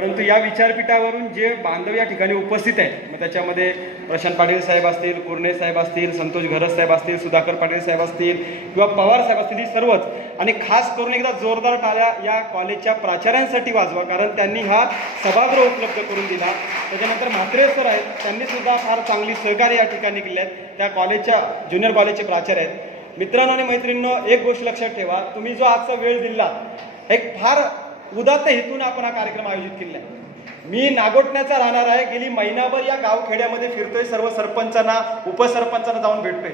परंतु या विचारपीठावरून जे बांधव या ठिकाणी उपस्थित आहेत, मग त्याच्यामध्ये प्रशांत पाटील साहेब असतील, कुर्णे साहेब असतील, संतोष घरत साहेब असतील, सुधाकर पाटील साहेब असतील किंवा पवार साहेब असतील, ही सर्वच, आणि खास करून एकदा जोरदार टाळ्या या कॉलेजच्या प्राचार्यांसाठी वाजवा, कारण त्यांनी हा सभागृह उपलब्ध करून दिला. त्याच्यानंतर म्हात्रे सर आहेत, त्यांनी सुद्धा फार चांगली सहकार्य या ठिकाणी केली आहेत. त्या कॉलेजच्या ज्युनियर कॉलेजचे प्राचार्य आहेत. मित्रांनो आणि मैत्रिणींनो, एक गोष्ट लक्षात ठेवा, तुम्ही जो आजचा वेळ दिला, एक फार उदात्त हेतून आपण हा कार्यक्रम आयोजित केला आहे. मी नागोठण्याचा राहणार आहे, गेली महिनाभर या गावखेड्यामध्ये फिरतोय, सर्व सरपंचांना उपसरपंचांना जाऊन भेटतोय.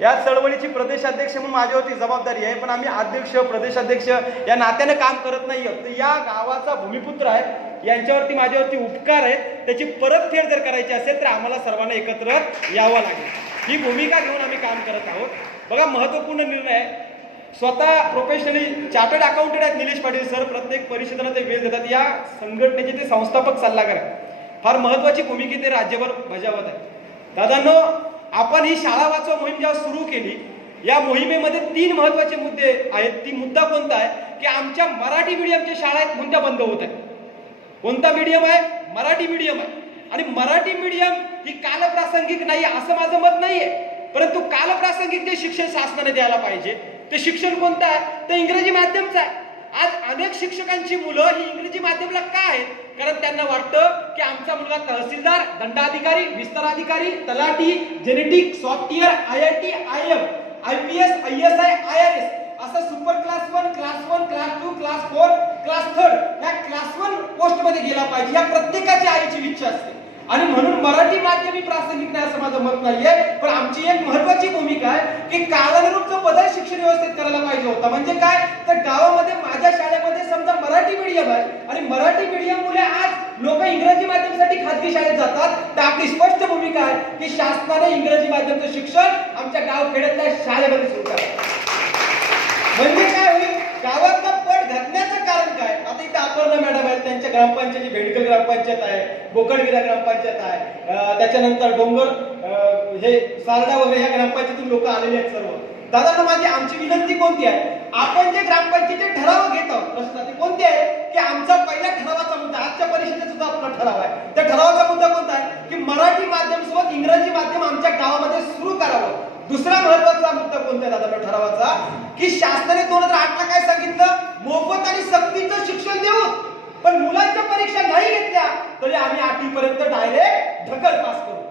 या चळवळीची प्रदेशाध्यक्ष म्हणून माझ्यावरती जबाबदारी आहे, पण आम्ही अध्यक्ष प्रदेशाध्यक्ष या नात्याने काम करत नाही आहोत. तर या गावाचा भूमिपुत्र आहे, यांच्यावरती माझ्यावरती उपकार आहेत, त्याची परतफेड जर करायची असेल तर आम्हाला सर्वांना एकत्र यावं लागेल. ही भूमिका घेऊन आम्ही काम करत आहोत. बघा, महत्त्वपूर्ण निर्णय आहे. स्वतः प्रोफेशनली चार्टर्ड अकाउंटंट आहेत निलेश पाटील सर, प्रत्येक परिषदेला ते वेळ देतात. या संघटनेचे ते संस्थापक सल्लागार आहेत. फार महत्त्वाची भूमिका ते राज्यभर बजावत आहेत. दादांनो, आपण ही शाळा वाचवा मोहीम जेव्हा सुरू केली, या मोहिमेमध्ये 3 महत्त्वाचे मुद्दे आहेत. ती मुद्दा कोणता आहे की आमच्या मराठी मीडियमच्या शाळा आहेत कोणत्या बंद होत आहेत. कोणता मीडियम आहे? मराठी मीडियम आहे. आणि मराठी मीडियम ही कालप्रासंगिक नाही असं माझं मत नाहीये, परंतु कालप्रासंगिक जे शिक्षण शासनाने द्यायला पाहिजे ते शिक्षण कोणतं आहे? ते इंग्रजी माध्यमचं आहे. आज अनेक शिक्षकांची मुलं ही इंग्रजी माध्यमाला का आहेत? कारण त्यांना वाटतं की आमचा मुलगा तहसीलदार, दंडाधिकारी, विस्तार अधिकारी, तलाठी, genetic, software, IIT, IIM, IPS, ISI, IRS असं super class 1, class 1, class 2, class 4, class 3 ह्या क्लास 1 पोस्ट मध्ये गेला पाहिजे. या प्रत्येकाची आईची इच्छा असते आणि म्हणून मराठी माध्यम ही प्रासंगिक नाही असं माझं मत नाहीये. पण आमची एक महत्त्वाची भूमिका आहे की कालानुरूप जो बदल शिक्षण व्यवस्थेत करायला पाहिजे होता. म्हणजे काय तर गावामध्ये माझ्या शाळेमध्ये समजा मराठी मीडियम आहे आणि मराठी मीडियम मुले आज लोक इंग्रजी माध्यमासाठी खाजगी शाळेत जातात. तर आपली स्पष्ट भूमिका आहे की शासनाने इंग्रजी माध्यमाचं शिक्षण आमच्या गावखेड्यातल्या शाळेमध्ये सुरू करा. म्हणजे काय होईल? गावातला पट घातण्याचं कारण काय? आता इथे अपर्णा मॅडम आहेत, त्यांच्या ग्रामपंचायती बेडकर ग्रामपंचायत आहे, बोकडविरा ग्रामपंचायत आहे, त्याच्यानंतर डोंगर हे सारडा वगैरे ह्या ग्रामपंचायतीतून लोक आलेले आहेत सर्व. दादा, माझी आमची विनंती कोणती आहे? आपण जे ग्रामपंचायतीचे ठराव घेत आहोत, प्रश्न ते कोणते आहे की आमचा पहिला ठरावाचा मुद्दा, आजच्या परिषदेचा सुद्धा आपला ठराव आहे, त्या ठरावाचा मुद्दा कोणता आहे की मराठी माध्यम सोबत इंग्रजी माध्यम आमच्या गावामध्ये सुरू करावं. दुसरा महत्त्वाचा मुद्दा कोणता आहे दादा ठरावाचा की शासनाने 2008 ला काय सांगितलं? मोफत आणि सक्तीचं शिक्षण देऊ, पण मुलांच्या परीक्षा नाही घेतल्या तरी आम्ही 8वी पर्यंत डायरेक्ट ढकल पास करू.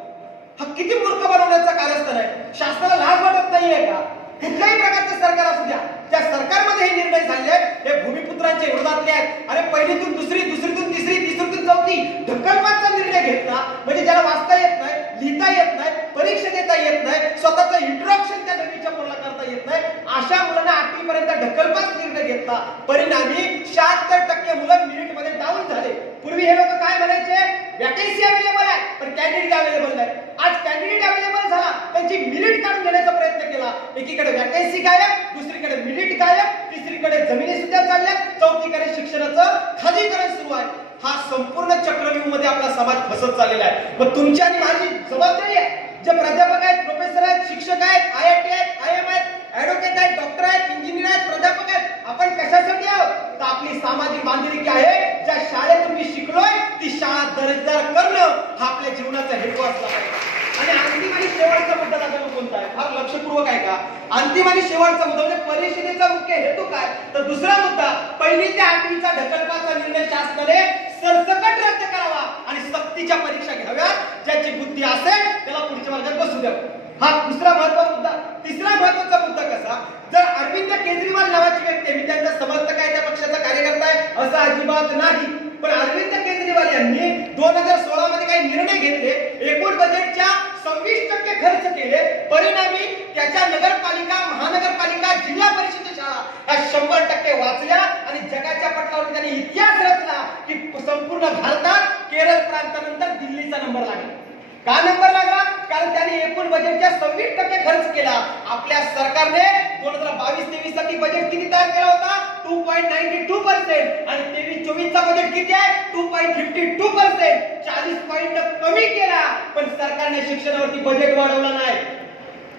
हा किती मूर्ख बनवण्याचा कारस्थान आहे. शासनाला लाज वाटत नाहीये का? कुठल्याही प्रकारचं सरकार असू द्या, त्या सरकारमध्ये हे निर्णय झाले आहेत हे भूमिपुत्रांच्या विरोधातले आहेत. अरे पहिलीतून दुसरी, दुसरीतून तिसरी, तिसरीतून चौथी ढकलपासचा निर्णय घेतला. म्हणजे ज्याला वाचता येत नाही, लिहिता येत नाही, परीक्षा देता येत नाही, स्वतःचं इंट्रोडक्शन त्या नवीच्या पोराला करता येत नाही, अशा मुलांना 8वी पर्यंत ढकलपास निर्णय घेतला. परिणामी 76% मुलं मेरिट मध्ये डाऊन झाले. पूर्वी हे लोक काय म्हणायचे? वॅकन्सी अवेलेबल आहे पण कॅन्डिडेट अवेलेबल नाही. आज कॅन्डिडेट अवेलेबल झाला, त्यांची मेरिट काढून घेण्याचा प्रयत्न केला. एकीकडे वॅकन्सी गायब, दुसरीकडे मेरिट गायब, तिसरीकडे जमिनी सुद्धा चालल्या, चौथीकडे शिक्षणाचं खाजगीकरण सुरू आहे. हा संपूर्ण चक्रव्यूह मध्ये आपला समाज फसत चाललेला आहे. मग तुमची आणि माझी जबाबदारी आहे. जे प्राध्यापक आहेत, प्रोफेसर आहेत, शिक्षक आहेत, IIT आहेत, IIM आहेत, ऍडव्होकेट आहेत, डॉक्टर आहेत, इंजिनियर आहेत, प्राध्यापक आहेत, आपण कशासाठी आहोत? तर आपली सामाजिक बांधिलकी आहे. ज्या शाळेतून मी शिकलोय ती शाळा दर्जेदार करणं हा आपल्या जीवनाचा हेतू असला पाहिजे. आणि अंतिम आणि शेवटचा मुद्दा दादा कोणता आहे? फार लक्षपूर्वक आहे का? अंतिम आणि शेवटचा मुद्दा म्हणजे परिषदेचा मुख्य हेतू काय? तर दुसरा मुद्दा, 1ली ते 8वीचा ढकलपासचा निर्णय शासनाने सरसकट रद्द करावा आणि सक्तीच्या परीक्षा घ्याव्यात. ज्याची बुद्धी असेल त्याला पुढच्या वर्गात बसू द्यावं. हा दुसरा महत्त्वाचा मुद्दा. तिसरा महत्त्वाचा मुद्दा कसा? जर अरविंद केजरीवाल नावाची व्यक्ती, मी त्यांचा समर्थक आहे, त्या पक्षाचा कार्यकर्ता आहे असं अजिबात नाही, पण अरविंद केजरीवाल यांनी 2016 मध्ये काही निर्णय घेतले, एकूण बजेटच्या 26% खर्च केले. परिणामी त्याच्या नगरपालिका, महानगरपालिका, जिल्हा परिषद शाळा या 100% वाचल्या आणि जगाच्या पटलावर त्यांनी इतिहास रचला की संपूर्ण भारतात केरळ प्रांतानंतर दिल्लीचा नंबर लागला. का नंबर लागला? कारण त्यांनी एकूण बजेटच्या 26% खर्च केला. आपल्या सरकारने 2022-23 साठी बजेट किती तयार केला होता? 2.92% आणि 23-24 चा बजेट किती आहे? 2.52%. 40 पॉइंट कमी केला, पण सरकारने शिक्षणावरती बजेट वाढवला नाही.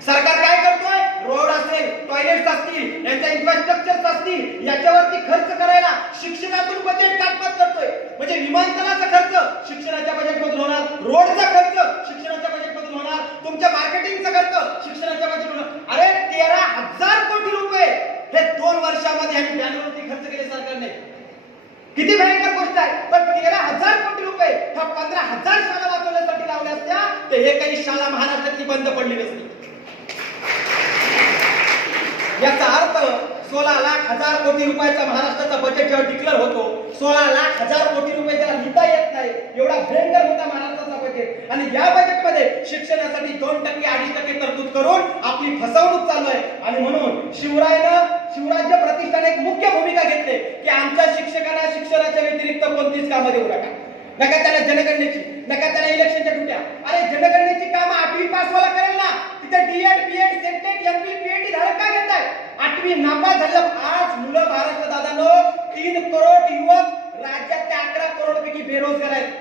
सरकार काय करतोय? रोड असेल, टॉयलेट्स असतील, यांच्या इन्फ्रास्ट्रक्चर असतील, याच्यावरती खर्च करायला शिक्षणातून बजेट काटपात करतोय. म्हणजे विमानतळाचा खर्च शिक्षणाच्या बजेटमधून होणार, रोडचा खर्च शिक्षणाच्या बजेटमधून होणार, तुमच्या मार्केटिंगचा खर्च शिक्षणाच्या बजेटमधून होणार. अरे 13,000 कोटी रुपये हे 2 वर्षामध्ये आणि बॅनरवरती खर्च केले सरकारने. किती भयंकर गोष्ट आहे. पण 13,000 कोटी रुपये ह्या 15,000 शाळा वाचवण्यासाठी लावल्या असत्या तर एकही शाळा महाराष्ट्रातली बंद पडली नसती. याचा अर्थ 16,00,000 कोटी रुपयाचा महाराष्ट्राचा बजेट जेव्हा डिक्लेअर होतो, 16,00,000 कोटी रुपये ज्याला लिहिता येत नाही एवढा भयंकर मोठा महाराष्ट्राचा बजेट. आणि या बजेटमध्ये शिक्षणासाठी 2%, 2.5% तरतूद करून आपली फसवणूक चालू आहे. आणि म्हणून शिवराज्य प्रतिष्ठाने एक मुख्य भूमिका घेतली की आमच्या शिक्षकांना शिक्षणाच्या व्यतिरिक्त कोणतीच कामं देऊ नका त्याला जनगणनेची, नका त्याला इलेक्शनच्या ड्युट्या. अरे जनगणनेची कामं 8वी पास वाला करेल ना, तिथे D.Ed, B.Ed, SATAT, MP, PhD धारक का घेताय? 8वी नापास झालं. आज मुलं महाराष्ट्र दादांनो 3 करोड युवक राज्यातल्या 11 करोड पैकी बेरोजगार आहेत.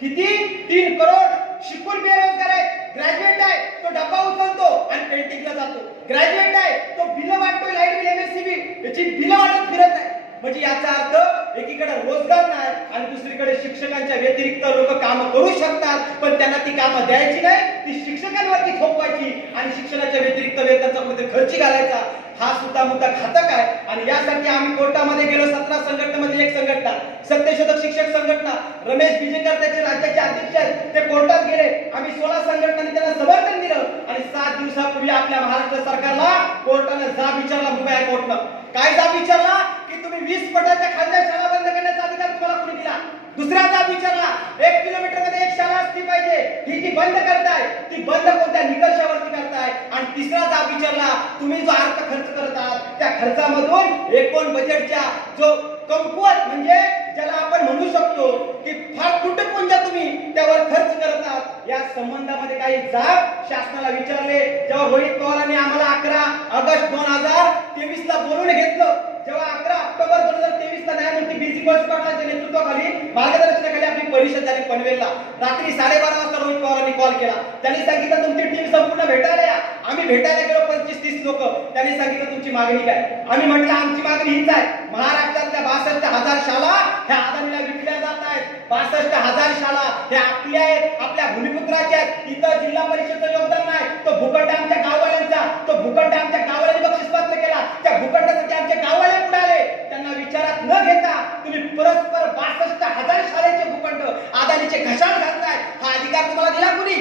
किती? 3 करोड शिकून बेरोजगार आहेत. ग्रॅज्युएट आहे तो डब्बा उचलतो आणि पेंटिंगला जातो, ग्रॅज्युएट आहे तो बिल वाटतोय, लाईट बिल, एमएससी बिल, याची बिल वाटत फिरत आहे. म्हणजे याचा अर्थ एकीकडे रोजगार नाही आणि दुसरीकडे शिक्षकांच्या व्यतिरिक्त लोक काम करू शकतात पण त्यांना ती कामं द्यायची नाही, ती शिक्षकांवरती थोपवायची आणि शिक्षणाच्या व्यतिरिक्त वेतनाचा कुठे खर्च घालायचा. हा सुद्धा मुद्दा घातक आहे. आणि यासाठी आम्ही कोर्टामध्ये गेलो. 17 संघटनेमध्ये एक संघटना सत्यशोधक शिक्षक संघटना, रमेश बिजेकर त्याचे राज्याचे अध्यक्ष आहेत, ते कोर्टात गेले. आम्ही 16 संघटनांनी त्यांना समर्थन दिलं आणि 7 दिवसापूर्वी आपल्या महाराष्ट्र सरकारला कोर्टाने जाब विचारला. मुंबई हायकोर्टानं काय जाब विचारला की तुम्ही 20 फुटाच्या खालच्या शाळा बंद करण्याचा अधिकार तुम्हाला कोणी दिला? दुसरा जाब विचारला 1 किलोमीटर मध्ये एक शाळा असली पाहिजे, ही जी बंद करताय ती बंद कोणत्या निकषावरती करताय? आणि तिसरा जाब विचारला तुम्ही जो अर्थ खर्च करतात त्या खर्चामधून एकूण बजेटच्या जो कमकुवत म्हणजे ज्याला आपण म्हणू शकतो की फार तुटपुंज तुम्ही त्यावर खर्च करतात, या संबंधामध्ये काही जाब शासनाला विचारले. जेव्हा रोहित पवारांनी आम्हाला 11 ऑगस्ट 2023 ला बोलून घेतलं, जेव्हा 11 ऑक्टोबर 2023 ला न्यायमूर्ती बीसी पाटलांच्या नेतृत्वाखाली मार्गदर्शनाखाली आपली परिषद झाली पनवेलला, रात्री 12:30 वाजता रोहित पवारांनी कॉल केला. त्यांनी सांगितलं तुमची टीम संपूर्ण भेटायला या. आम्ही भेटायला गेलो 25-30 लोक. त्यांनी सांगितलं तुमची मागणी काय? आम्ही म्हटलं आमची मागणी हीच आहे, महाराष्ट्रातल्या 62,000 शाळा ह्या अदानीला विकल्या जात आहेत. 62,000 शाळा ह्या आपल्या आहेत, आपल्या भूमिपुत्राच्या आहेत. इथं जिल्हा परिषदचं योगदान नाही, तो भूखंड आमच्या गाववाल्यांचा, तो भूखंड आमच्या गाववाल्यांनी बक्षीसपात्र केला. त्या भूखंडासाठी आमचे गाववाले उडाले. त्यांना विचारात न घेता तुम्ही परस्पर 62,000 शाळेचे भूखंड अदानीचे घशाळ घालताय. हा अधिकार तुम्हाला दिला कुणी?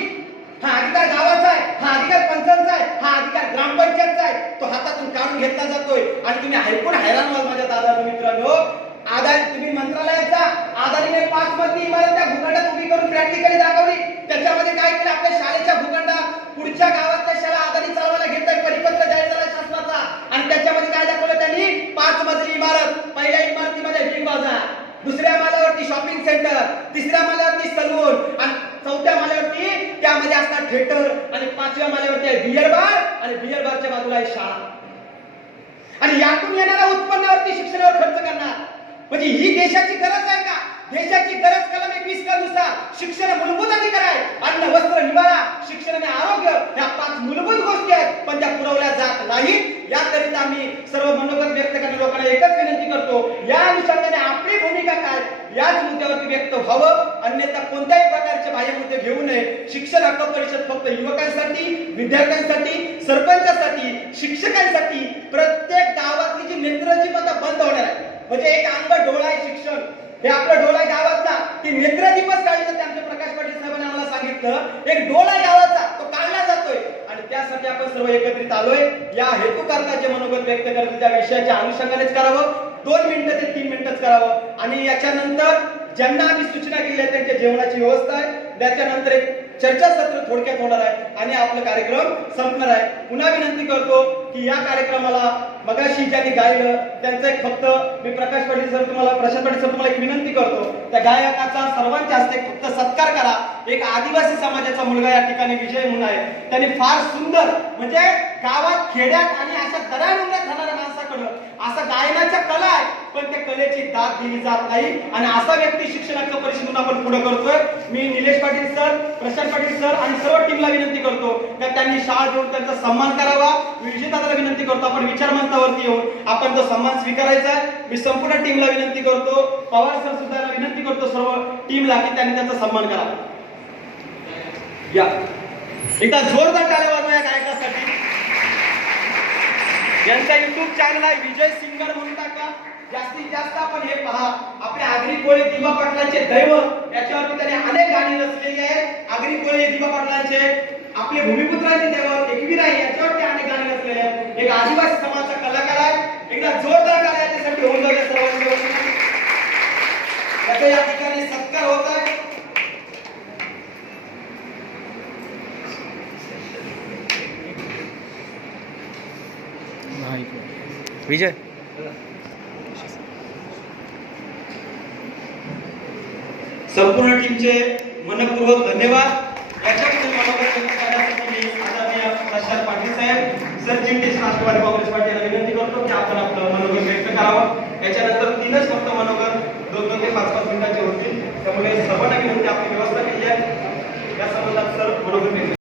हा अधिकार गावाचा आहे, हा अधिकार पंचायतचा आहे, हा अधिकार ग्रामपंचायतचा आहे. तो हातातून काढून घेतला जातोय आणि तुम्ही ऐकून हैराण व्हाल माझ्या दादा मित्रांनो. तुम्ही मंत्रालयात जा, अदानीने 5 मजली इमारत त्या भूखंडात उभी करून प्रॅक्टिकली दाखवली. त्याच्यामध्ये काय केलं? आपल्या शाळेच्या भूखंडात पुढच्या गावातल्या शाळा अदानी चालवायला घेतोय, परिपत्र जाहीर झाला शासनाचा. आणि त्याच्यामध्ये काय दाखवलं त्यांनी? 5 मजली इमारत. पहिल्या इमारतीमध्ये बिग बाजार, दुसऱ्या माळ्यावरती शॉपिंग सेंटर, तिसऱ्या माळ्यावरती सलून आणि 4थ्या माळ्यावरती त्यामध्ये असणार थिएटर आणि 5व्या माळ्यावरती आहे बियर बार आणि बियर बारच्या बाजूला आहे शाळा. आणि यातून येणाऱ्या उत्पन्नावरती शिक्षणावर खर्च करणार. म्हणजे ही देशाची गरज आहे का? देशाची गरज कलम 21 का नुसार शिक्षण मूलभूत अधिकार आहे. अन्न, वस्त्र, निवारा, शिक्षण आणि आरोग्य ह्या 5 मूलभूत गोष्टी आहेत पण त्या पुरवल्या जात नाहीत. याकरिता आम्ही सर्व मनोगत व्यक्त करणाऱ्या लोकांना एकच विनंती करतो, या अनुषंगाने आपली भूमिका काय याच मुद्द्यावरती व्यक्त व्हावं. अन्यथा कोणत्याही प्रकारचे बाह्य मुद्दे घेऊ नये. शिक्षण हक्क परिषद फक्त युवकांसाठी, विद्यार्थ्यांसाठी, सरपंचासाठी, शिक्षकांसाठी, प्रत्येक गावातली जी नेत्रजी पदं बंद होणार आहे. म्हणजे एक अंग डोळा आहे शिक्षण, हे आपलं डोळा गावातला, ती नेत्रदीपच काढली जाते. आमच्या प्रकाश पाटील साहेबांनी आम्हाला सांगितलं एक डोळा गावाचा तो काढला जातोय आणि त्यासाठी आपण सर्व एकत्रित आलोय. या हेतूकरता जे मनोगत व्यक्त करतील त्या विषयाच्या अनुषंगानेच करावं. 2 मिनिटं ते 3 मिनिटच करावं. आणि याच्यानंतर ज्यांना आम्ही सूचना केल्या त्यांच्या जेवणाची व्यवस्था आहे. त्याच्यानंतर एक चर्चासत्र थोडक्यात होणार आहे आणि आपला कार्यक्रम संपणार आहे. पुन्हा विनंती करतो की या कार्यक्रमाला मगाशी ज्यांनी गायलं त्यांचं एक फक्त मी प्रकाश पाटील सर तुम्हाला, प्रशांत पाटील सर तुम्हाला एक विनंती करतो, त्या गायकाचा सर्वांच्या हस्ते फक्त सत्कार करा. एक आदिवासी समाजाचा मुलगा या ठिकाणी विजय म्हणून आहे. त्यांनी फार सुंदर म्हणजे गावात, खेड्यात आणि अशा दराडोंगरात राहणाऱ्या माणसाकडं असं गायनाच्या कला आहे पण त्या कलेची दाद दिली जात नाही. आणि असा व्यक्ती शिक्षण हक्क परिषदेतून आपण पुढे करतोय. मी निलेश पाटील सर, प्रशांत पाटील सर आणि सर्व टीमला विनंती करतो की त्यांनी शाळा घेऊन त्यांचा सन्मान करावा. मी विजेताला विनंती करतो आपण विचार मंचावरती येऊन आपण तो सन्मान स्वीकारायचा आहे. मी संपूर्ण टीमला विनंती करतो, पवार सर सुद्धा विनंती करतो सर्व टीमला की त्यांनी त्यांचा सन्मान करावा. या एकदा जोरदार टाळ्या वाजवा या गायकासाठी. यांचा युट्यूब चॅनल आहे विजय सिंगर म्हणून टाका. जास्तीत जास्त आपण हे पहा. आपल्या आगरी कोळी दिवा पाटलांचे दैवत याच्यावरती त्यांनी अनेक गाणी रचलेली आहेत. आगरी कोळी दिवा पाटलांचे आपले भूमिपुत्रांचे दैवत एकवीर आहे याच्यावरती अनेक गाणी रचलेली आहेत. एक आदिवासी समाजाचा कलाकार आहे. एकदा जोरदार टाळ्या याच्यासाठी होऊन जाऊ द्या सर्वांनी. त्याचा या ठिकाणी सत्कार होत आहे. विजय संपूर्ण टीमचे मनपूर्वक धन्यवाद. याच्याबद्दल मनोगत व्यक्त करण्यासाठी मी आदरणीय प्रशांत पाटील साहेब सरचिटणीस राष्ट्रवादी काँग्रेस पार्टी यांना विनंती करतो की आपण आपलं मनोगत व्यक्त करावं. याच्यानंतर 3च फक्त मनोगत 2-2 ते 5-5 मिनिटाचे होतील. त्यामुळे सर्वांना विनंती आपली व्यवस्था केली आहे या संबंधात सर मनोगत व्यक्त